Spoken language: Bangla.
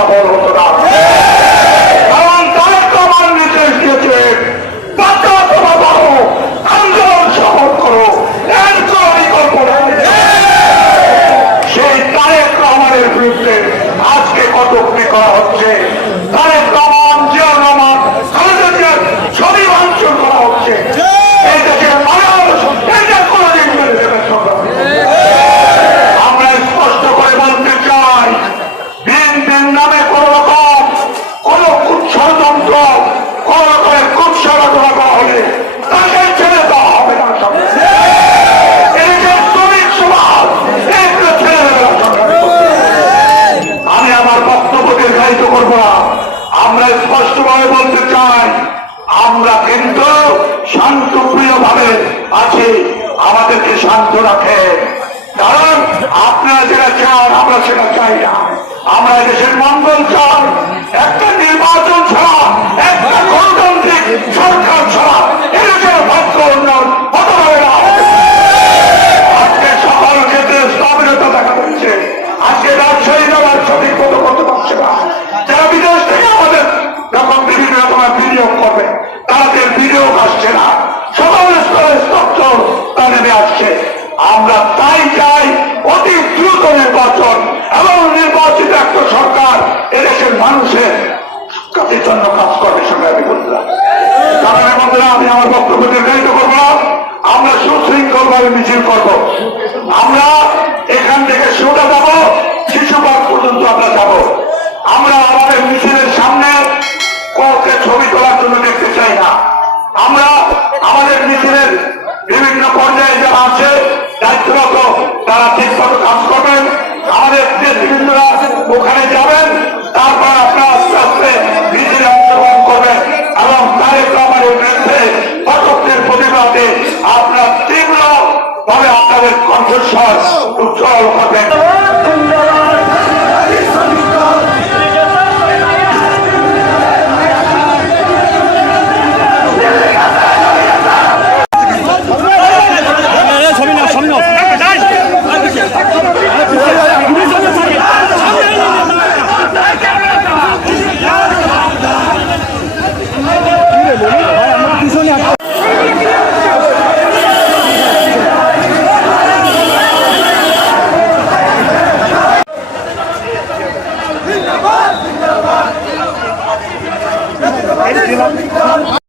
সফল হতো না। কারণ তারেক রহমান নির্দেশ দিয়েছেন বাঁচা অথবা বাড়ো, আন্দোলন সফল করো, এর কোনো বিকল্প নেই। সেই তারেক রহমানের বিরুদ্ধে আজকে কটূক্তি করা হচ্ছে। তারেক রহমান, জিয়া রহমান, খালেদা জিয়ার ছবি ভাঙচুর করা হচ্ছে। এই দেশের মানুষ এটা কোনদিন মেনে নেবে আমরা স্পষ্ট করে বলতে চাই, বিএনপির নামে কোন রকম কোন ষড়যন্ত্র, কোন রকমের কুৎসারচনা করা হলে তাকে ছেড়ে দেওয়া হবে না। আমি আমার বক্তব্য দীর্ঘায়িত করবো না। আমরা স্পষ্টভাবে বলতে চাই, আমরা কিন্তু শান্তপ্রিয় ভাবে আছি। আমাদেরকে শান্ত রাখে, কারণ আপনারা যেটা চান আমরা সেটা চাই না। আমরা দেশের মঙ্গল চাই। একটা নির্বাচন ছাড়া, একটা গণতান্ত্রিক সরকার ছাড়া এদেশের ভাগ্য উন্নয়ন হতে পারে না। আজকে সকল ক্ষেত্রে স্থবিরতা দেখা যাচ্ছে। আজকে ব্যবসায়ীরা ব্যবসা ঠিক মতো করতে পারছে না। যারা বিদেশ থেকে আমাদের যখন বিভিন্ন রকমের বিনিয়োগ করবে, তাদের বিনিয়োগ আসছে না। সকল স্তরে স্তব্ধ তা নেমে আসছে। আমরা তাই চাই অতি দ্রুত নির্বাচন এবং নির্বাচিত একটা সরকার এদেশের মানুষের কাজের জন্য কাজ করবে। সংগ্রামী বন্ধুরা, কারণ বন্ধুরা, আমি আমার বক্তব্য দীর্ঘায়িত করবো না। আমরা সুশৃঙ্খল ভাবে মিছিল করব। আমরা এখান থেকে সোজা যাব, শিশু পার্ক পর্যন্ত আমরা যাব। আমরা আমাদের মিছিলের সামনে কাউকে ছবি তোলার জন্য দেখতে চাই না। আমরা আমাদের মিছিলের বিভিন্ন পর্যায়ে যারা আছে দায়িত্বরত, তারা ঠিকমতো কাজ করবেন। আমাদের নেতৃবৃন্দরা ওখানে যাবেন, তারপর আপনারা আস্তে আস্তে মিছিলে অংশগ্রহণ করবেন এবং তারেক রহমানের বিরুদ্ধে কটূক্তির প্রতিবাদে আপনারা তীব্র ভাবে আপনাদের কণ্ঠস্বর উজ্জ্বল করবেন।